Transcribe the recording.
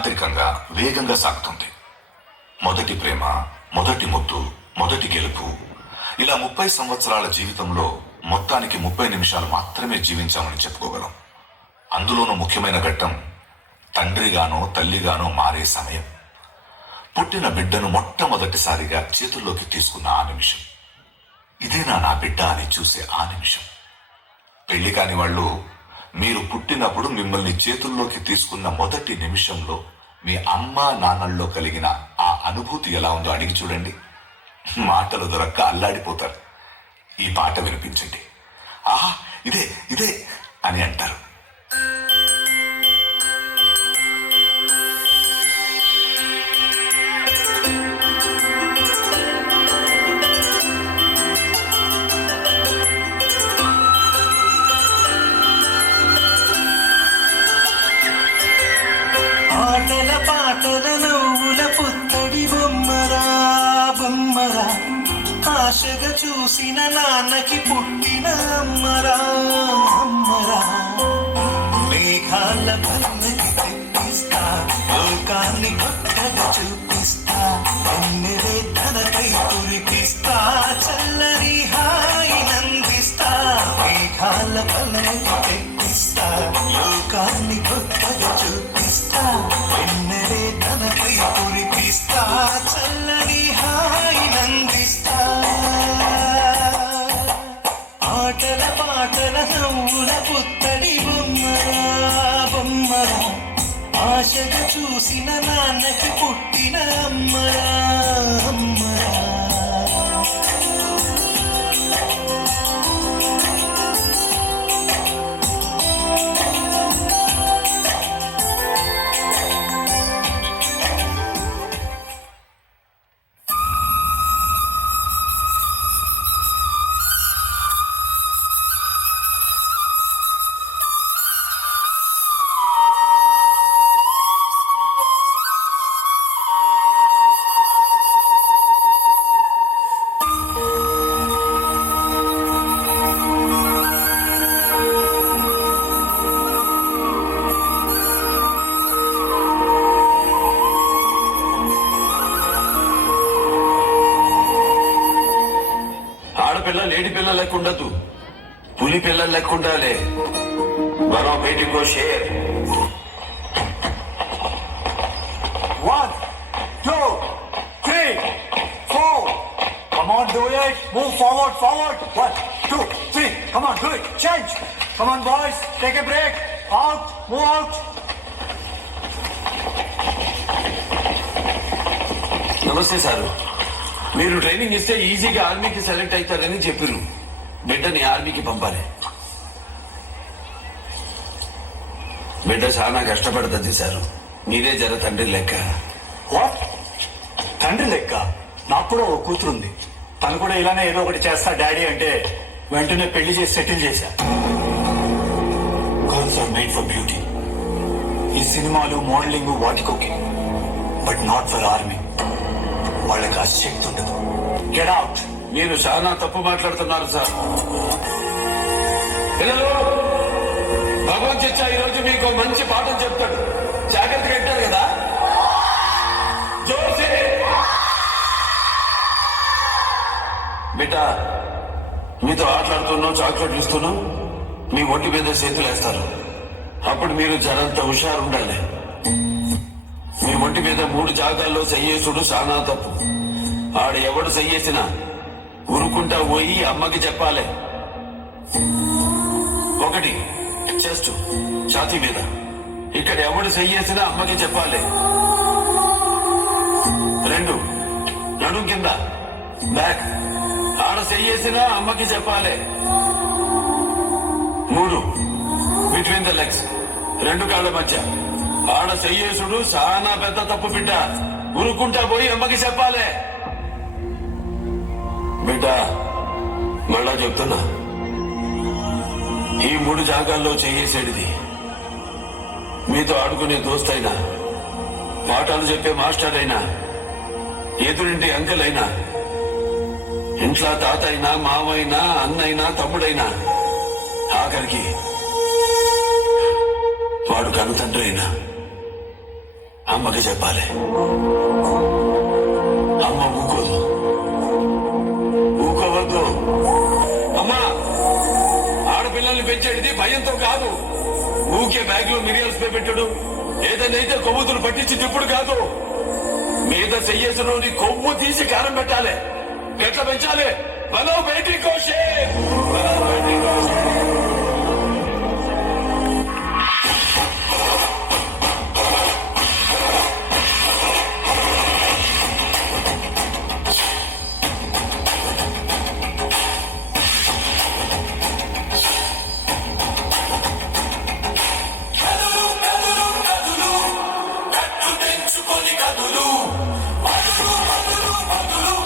యాంత్రికంగా వేగంగా సాగుతుంది. మొదటి ప్రేమ, మొదటి ముద్దు, మొదటి గెలుపు, ఇలా 30 సంవత్సరాల జీవితంలో మొత్తానికి 30 నిమిషాలు మాత్రమే జీవించామని చెప్పుకోగలం. అందులోనూ ముఖ్యమైన ఘట్టం తండ్రిగానో తల్లిగానో మారే సమయం. పుట్టిన బిడ్డను మొట్టమొదటిసారిగా చేతుల్లోకి తీసుకున్న ఆ నిమిషం. ఇదేనా నా బిడ్డ అని చూసే ఆ నిమిషం. పెళ్లి కాని వాళ్ళు మీరు పుట్టినప్పుడు మిమ్మల్ని చేతుల్లోకి తీసుకున్న మొదటి నిమిషంలో మీ అమ్మా నాన్నల్లో కలిగిన ఆ అనుభూతి ఎలా ఉందో అడిగి చూడండి. మాటలు దొరక్క అల్లాడిపోతారు. ఈ పాట వినిపించండి. ఆహా, ఇదే ఇదే అని అంటారు. ఆటల పాటల నవ్వుల పుత్తడి బొమ్మరా బొమ్మరా, ఆశగా చూసిన నాన్నకి పుట్టిన అమ్మరా అమ్మరా. మేఘాల పల్లకి తెప్పిస్తా, లోకాన్ని కొత్తగా చూపిస్తా, అన్నదే తనకై కురిపిస్తా, చల్లని హాయి నందిస్తా. మేఘాల పల్లకి తెప్పిస్తా, లోకాన్ని కొత్తగా చూపిస్తా, అన్నదే తనకై కురిపిస్తా, చల్లని హాయి నందిస్తా. ఆటల పాటల నవ్వుల పుత్తడి బొమ్మరా బొమ్మరా, ఆశగా చూసిన నాన్నకి పుట్టిన అమ్మరా అమ్మరా. ఆడపిల్ల లేడి పిల్ల లెక్క ఉండదు, పులి పిల్ల లెక్క ఉండాలి. మరో బయటికో share. 1, 2, 3, 4. Come on, do it. Move forward, forward. 1, 2, 3. Come on, do it. Change. Come on, boys. Take a break. Out. Move out. నమస్తే సారు. మీరు ట్రైనింగ్ ఇస్తే ఈజీగా ఆర్మీకి సెలెక్ట్ అవుతారని చెప్పారు. బిడ్డని ఆర్మీకి పంపాలి. బిడ్డ చాలా కష్టపడుతుంది సారు. మీరే జర తండ్రి లెక్క. వాట్? తండ్రి లెక్క? నాకు కూడా ఓ కూతురుంది. తను కూడా ఇలానే ఏదో ఒకటి చేస్తా డాడీ అంటే వెంటనే పెళ్లి చేసి సెటిల్ చేశా. Girls are made for beauty. ఈ సినిమాలు మోడలింగ్ వాటికొకే, బట్ నాట్ ఫర్ ఆర్మీ. వాళ్ళకి ఆ శక్తి ఉండదు. Get out. మీరు చాలా తప్పు మాట్లాడుతున్నారు సార్. పిల్లలు, భగవంత్ చచ్చా ఈరోజు మీకు మంచి పాఠం చెప్తాడు. జాగ్రత్తగా వింటారు కదా. జోసే బిడ్డ, మీతో ఆటలాడుతున్నాం, చాక్లెట్లు ఇస్తున్నాం, మీ ఒంటి మీద చేతులు వేస్తారు. అప్పుడు మీరు జరంత హుషారు ఉండాలి. మీ ఒంటి మీద 3 జాగాల్లో సయ్యేసుడు చాలా తప్పు. ఆడ ఎవడు సయ్యేసినా ఉరుకుంటా పోయి అమ్మకి చెప్పాలి. 1 చెస్ట్ ఛాతీ మీద, ఇక్కడ ఎవడు సయ్యేసినా అమ్మకి చెప్పాలి. 2 నడుం కింద బ్యాక్, ఆడ సయ్యేసినా అమ్మకి చెప్పాలి. 3 బిట్వీన్ ద లెగ్స్, 2 కాళ్ళ మధ్య, ఆడ సయ్యేసుడు చాలా పెద్ద తప్పు బిడ్డ. ఉరుకుంటా పోయి అమ్మకి చెప్పాలి. బిడ్డ, మళ్ళా చెప్తున్నా, ఈ 3 జాగాల్లో చెయ్యేసేటిది. మీతో ఆడుకునే దోస్తైనా, పాఠాలు చెప్పే మాస్టర్ అయినా, ఎదురింటి అంకుల్ అయినా, ఇంట్లో తాత అయినా, మావైనా, అన్నైనా, తమ్ముడైనా, ఆఖరికి వాడు కనుతండ్రి అయినా, అమ్మకి చెప్పాలి. అమ్మ ఊకోదు, ఊకోవద్దు. అమ్మా, ఆడపిల్లల్ని పెంచేది భయంతో కాదు. ఊకే బ్యాగ్ లో మిరియాలు స్ప్రే పెట్టడు, ఏదైతే కొవ్వుతులు పట్టించి తిప్పుడు కాదు. మీద చెయ్యేసిన కొవ్వు తీసి కారం పెట్టాలి. ఎట్లా పెంచాలి? బలో బేటీ కోషే, బలో బేటీ కోషే. కదులు కదులు కదులు